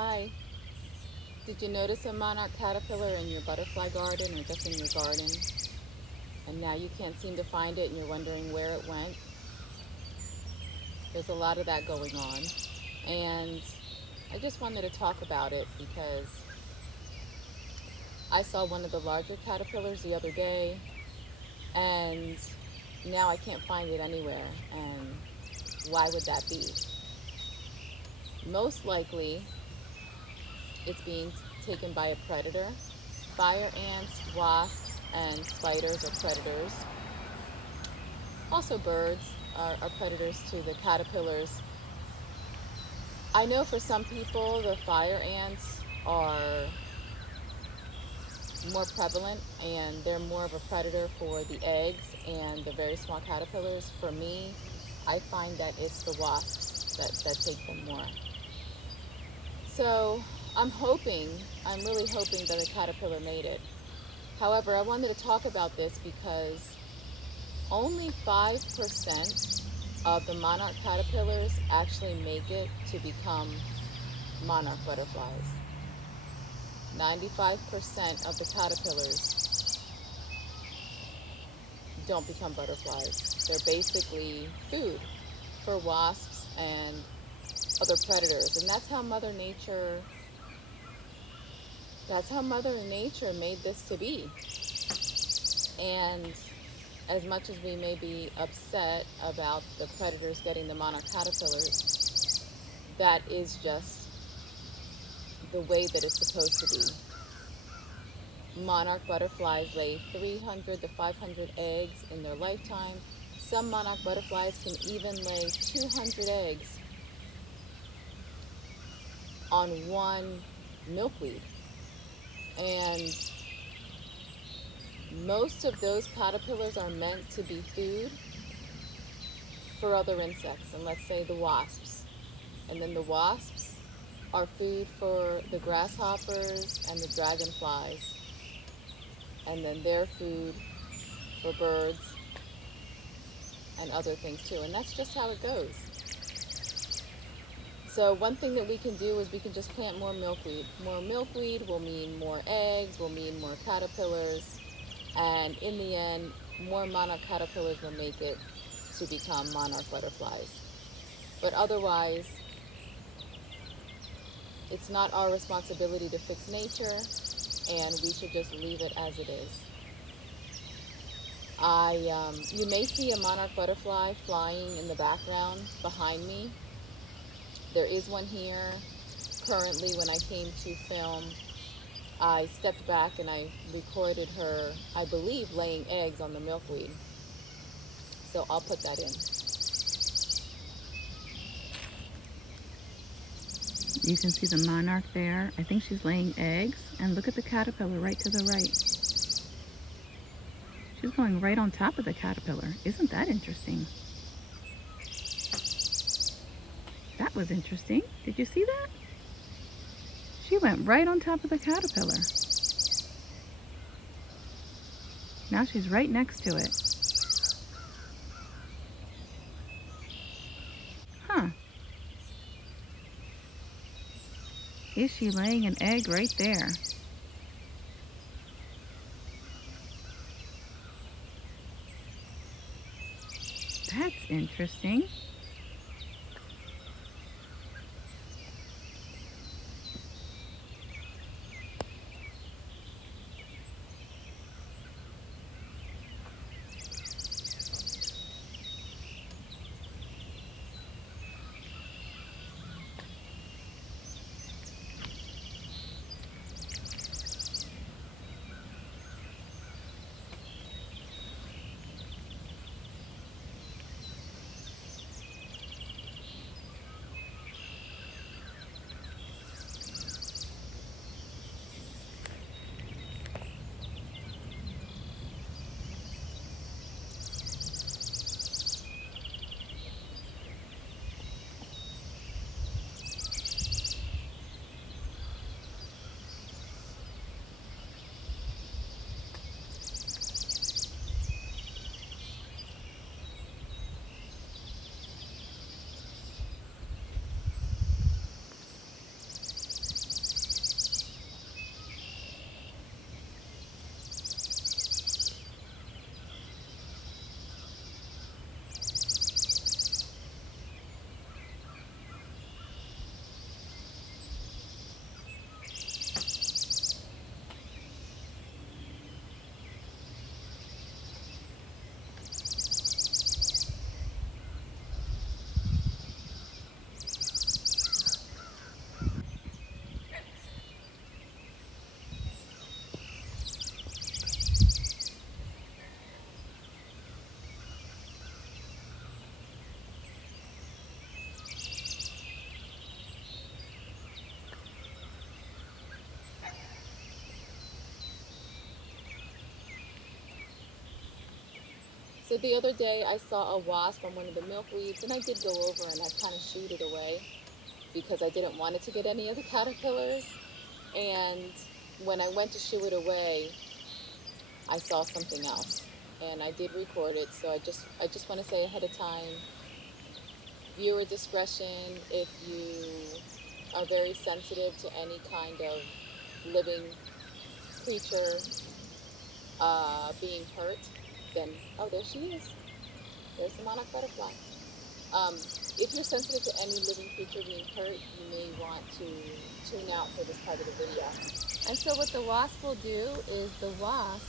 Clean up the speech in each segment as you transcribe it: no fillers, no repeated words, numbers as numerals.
Hi, did you notice a monarch caterpillar in your butterfly garden or just in your garden? And now you can't seem to find it and you're wondering where it went? There's a lot of that going on. And I just wanted to talk about it because I saw one of the larger caterpillars the other day and now I can't find it anywhere. And why would that be? Most likely it's being taken by a predator. Fire ants, wasps, and spiders are predators. Also, birds are predators to the caterpillars. I know for some people the fire ants are more prevalent and they're more of a predator for the eggs and the very small caterpillars. For me, I find that it's the wasps that take them more. So I'm really hoping that the caterpillar made it. However, I wanted to talk about this because only 5% of the monarch caterpillars actually make it to become monarch butterflies. 95% of the caterpillars don't become butterflies. They're basically food for wasps and other predators. And that's how Mother Nature made this to be. And as much as we may be upset about the predators getting the monarch caterpillars, that is just the way that it's supposed to be. Monarch butterflies lay 300 to 500 eggs in their lifetime. Some monarch butterflies can even lay 200 eggs on one milkweed. And most of those caterpillars are meant to be food for other insects, and let's say the wasps. And then the wasps are food for the grasshoppers and the dragonflies. And then they're food for birds and other things too. And that's just how it goes. So one thing that we can do is we can just plant more milkweed. More milkweed will mean more eggs, will mean more caterpillars. And in the end, more monarch caterpillars will make it to become monarch butterflies. But otherwise, it's not our responsibility to fix nature, and we should just leave it as it is. You may see a monarch butterfly flying in the background behind me. There is one here. Currently, when I came to film, I stepped back and I recorded her, I believe, laying eggs on the milkweed. So I'll put that in. You can see the monarch there. I think she's laying eggs. And look at the caterpillar right to the right. She's going right on top of the caterpillar. Isn't that interesting? That was interesting. Did you see that? She went right on top of the caterpillar. Now she's right next to it. Huh. Is she laying an egg right there? That's interesting. So the other day I saw a wasp on one of the milkweeds, and I did go over and I kind of shooed it away because I didn't want it to get any of the caterpillars. And when I went to shoo it away, I saw something else, and I did record it. So I just want to say ahead of time, viewer discretion if you are very sensitive to any kind of living creature being hurt, then, oh, there she is. There's the monarch butterfly. Um, if you're sensitive to any living creature being hurt, you may want to tune out for this part of the video. And so what the wasp will do is the wasp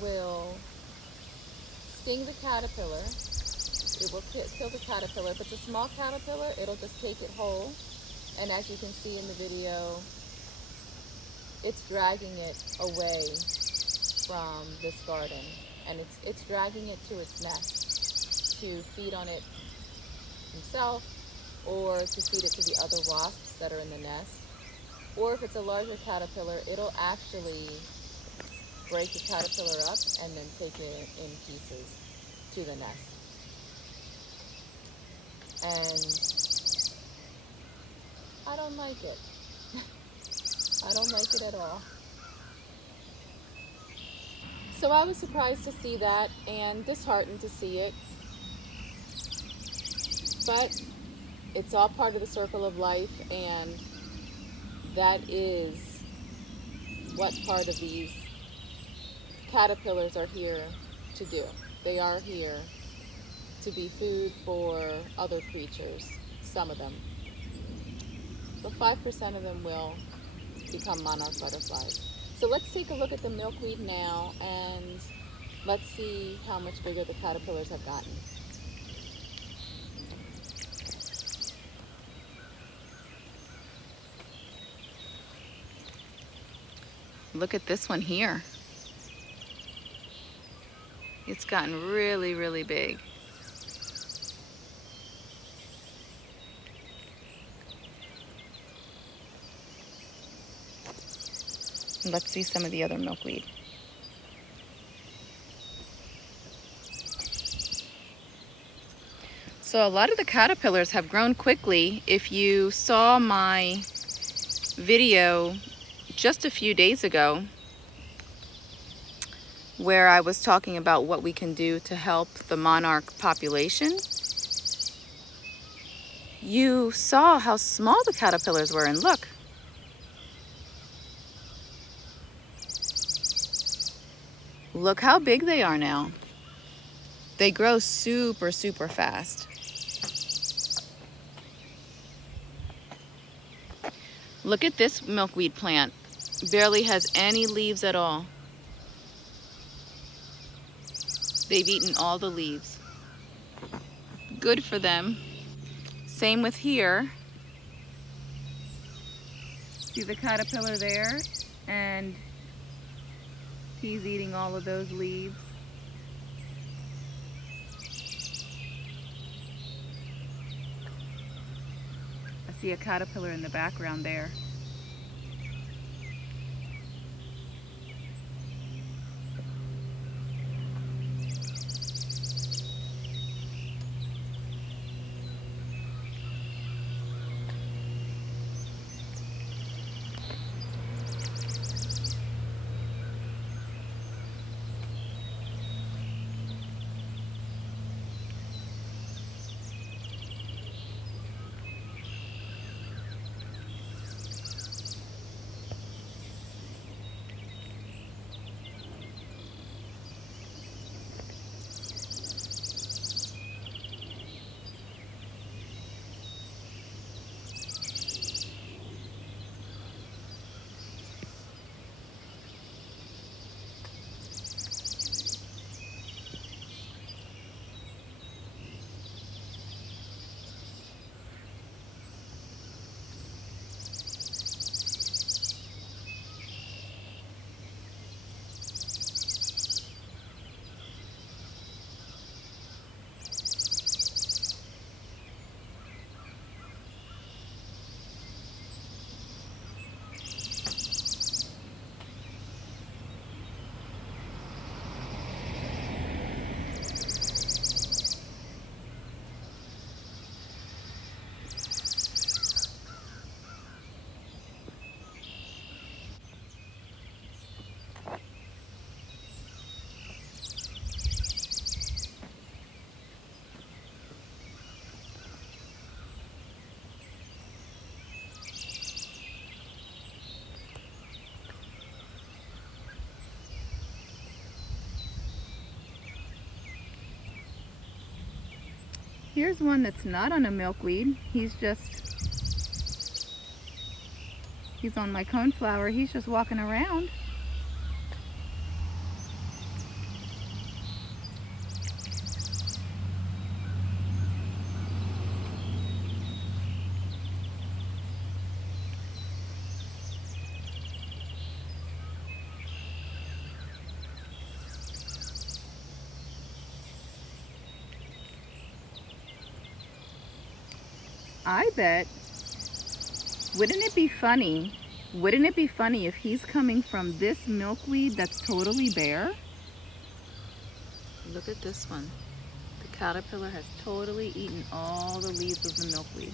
will sting the caterpillar. It will kill the caterpillar. If it's a small caterpillar, it'll just take it whole. And as you can see in the video, it's dragging it away from this garden. And it's dragging it to its nest to feed on it himself, or to feed it to the other wasps that are in the nest. Or if it's a larger caterpillar, it'll actually break the caterpillar up and then take it in pieces to the nest. And I don't like it. I don't like it at all. So I was surprised to see that and disheartened to see it. But it's all part of the circle of life, and that is what part of these caterpillars are here to do. They are here to be food for other creatures, some of them. But 5% of them will become monarch butterflies. So let's take a look at the milkweed now, and let's see how much bigger the caterpillars have gotten. Look at this one here. It's gotten really, really big. Let's see some of the other milkweed. So a lot of the caterpillars have grown quickly. If you saw my video just a few days ago where I was talking about what we can do to help the monarch population, you saw how small the caterpillars were, and look. Look how big they are now. They grow super, super fast. Look at this milkweed plant. Barely has any leaves at all. They've eaten all the leaves. Good for them. Same with here. See the caterpillar there? And he's eating all of those leaves. I see a caterpillar in the background there. Here's one that's not on a milkweed. He's on my coneflower. He's just walking around. I bet, wouldn't it be funny if he's coming from this milkweed that's totally bare? Look at this one. The caterpillar has totally eaten all the leaves of the milkweed.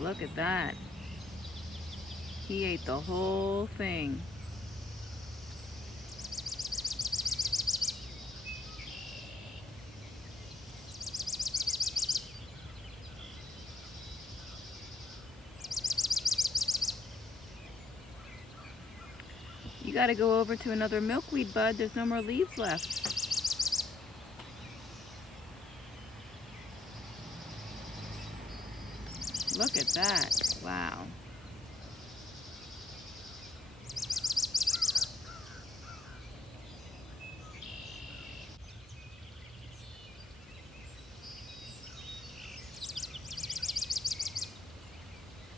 Look at that. He ate the whole thing. You gotta go over to another milkweed bud. There's no more leaves left. Look at that. Wow.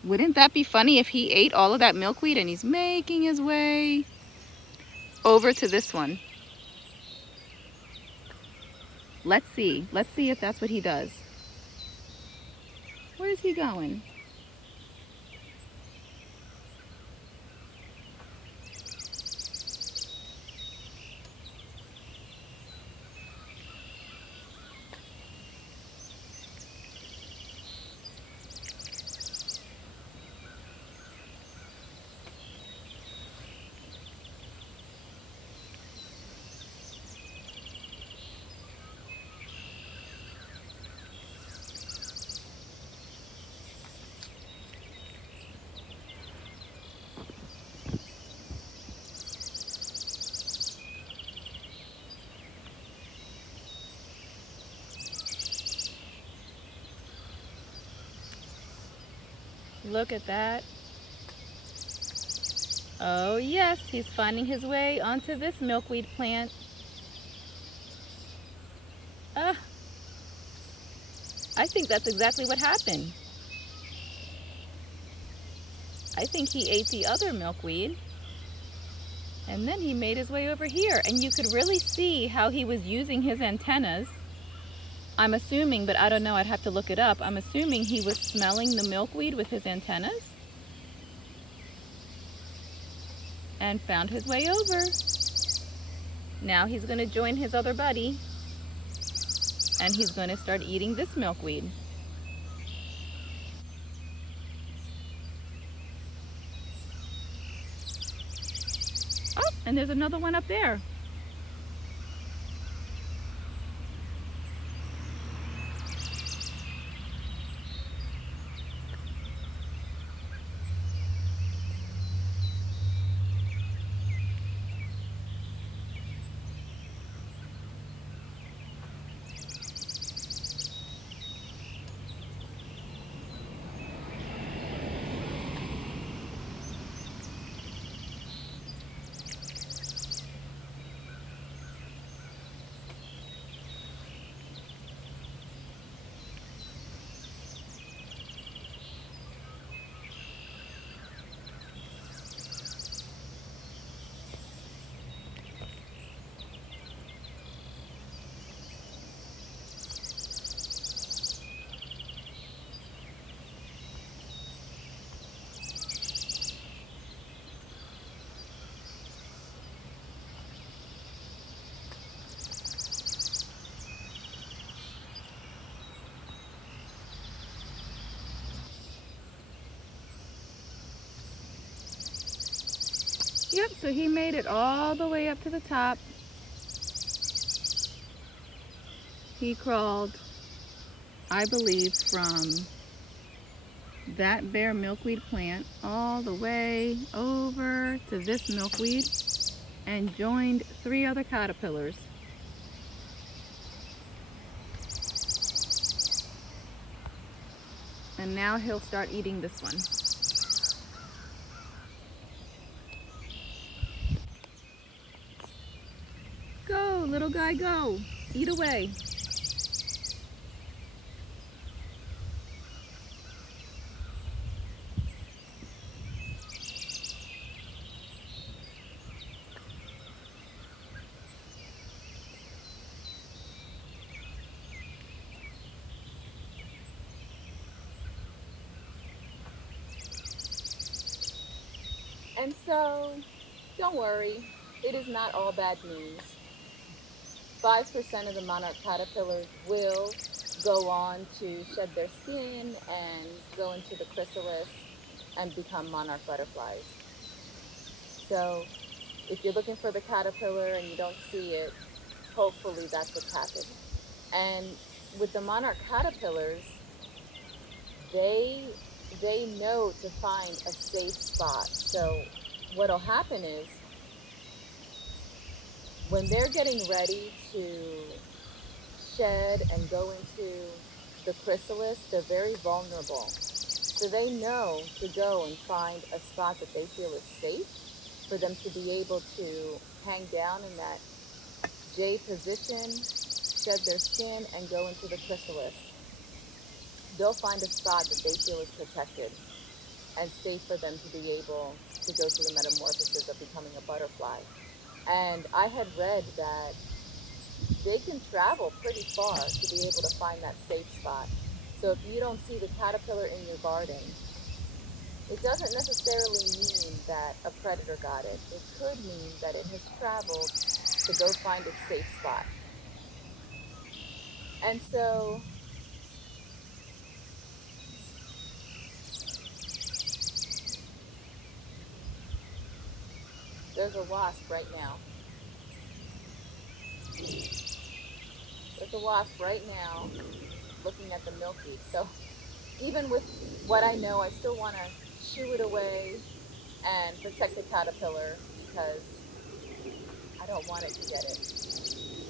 Wouldn't that be funny if he ate all of that milkweed and he's making his way over to this one? Let's see if that's what he does. Where's he going? Look at that. Oh yes, he's finding his way onto this milkweed plant. I think that's exactly what happened. I think he ate the other milkweed and then he made his way over here, and you could really see how he was using his antennas. I'm assuming, but I don't know, I'd have to look it up. I'm assuming he was smelling the milkweed with his antennas and found his way over. Now he's going to join his other buddy and he's going to start eating this milkweed. Oh, and there's another one up there. Yep, so he made it all the way up to the top. He crawled, I believe, from that bare milkweed plant all the way over to this milkweed and joined 3 other caterpillars. And now he'll start eating this one. Go, little guy, go. Eat away. And so, don't worry, it is not all bad news. 5% of the monarch caterpillars will go on to shed their skin and go into the chrysalis and become monarch butterflies. So, if you're looking for the caterpillar and you don't see it, hopefully that's what's happened. And with the monarch caterpillars, they they know to find a safe spot. So what'll happen is when they're getting ready to shed and go into the chrysalis, they're very vulnerable. So they know to go and find a spot that they feel is safe for them to be able to hang down in that J position, shed their skin, and go into the chrysalis. They'll find a spot that they feel is protected and safe for them to be able to go through the metamorphosis of becoming a butterfly. And I had read that they can travel pretty far to be able to find that safe spot. So if you don't see the caterpillar in your garden, it doesn't necessarily mean that a predator got it. It could mean that it has traveled to go find its safe spot. And so there's a wasp right now. There's a wasp right now looking at the milkweed. So even with what I know, I still want to shoo it away and protect the caterpillar because I don't want it to get it.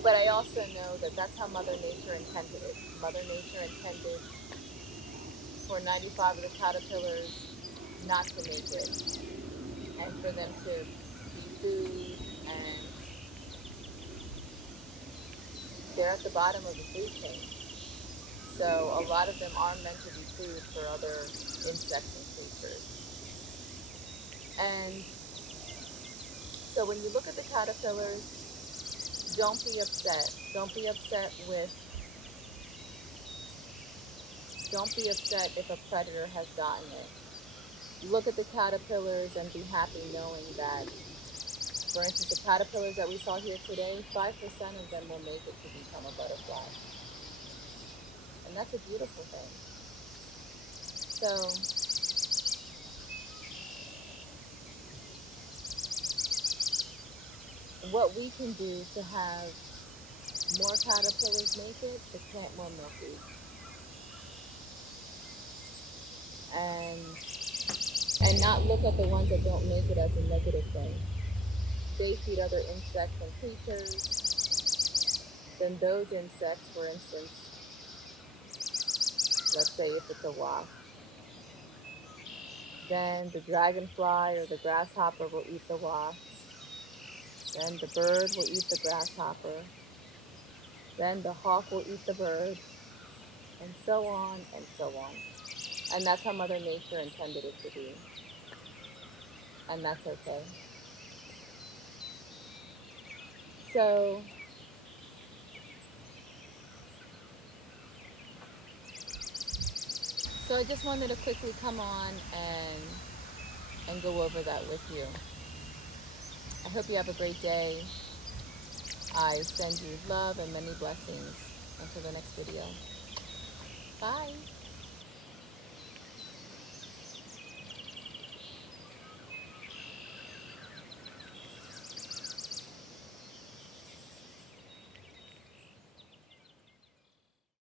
But I also know that that's how Mother Nature intended it. Mother Nature intended for 95 of the caterpillars not to make it and for them to be food, and they're at the bottom of the food chain. So a lot of them are meant to be food for other insects and creatures. And so when you look at the caterpillars, don't be upset. Don't be upset if a predator has gotten it. Look at the caterpillars and be happy knowing that, for instance, the caterpillars that we saw here today, 5% of them will make it to become a butterfly. And that's a beautiful thing. So what we can do to have more caterpillars make it is plant more milkweed. And not look at the ones that don't make it as a negative thing. They feed other insects and creatures. Then those insects, for instance, let's say if it's a wasp, then the dragonfly or the grasshopper will eat the wasp. Then the bird will eat the grasshopper. Then the hawk will eat the bird, and so on and so on. And that's how Mother Nature intended it to be. And that's okay. So I just wanted to quickly come on and go over that with you. I hope you have a great day. I send you love and many blessings. Until the next video. Bye.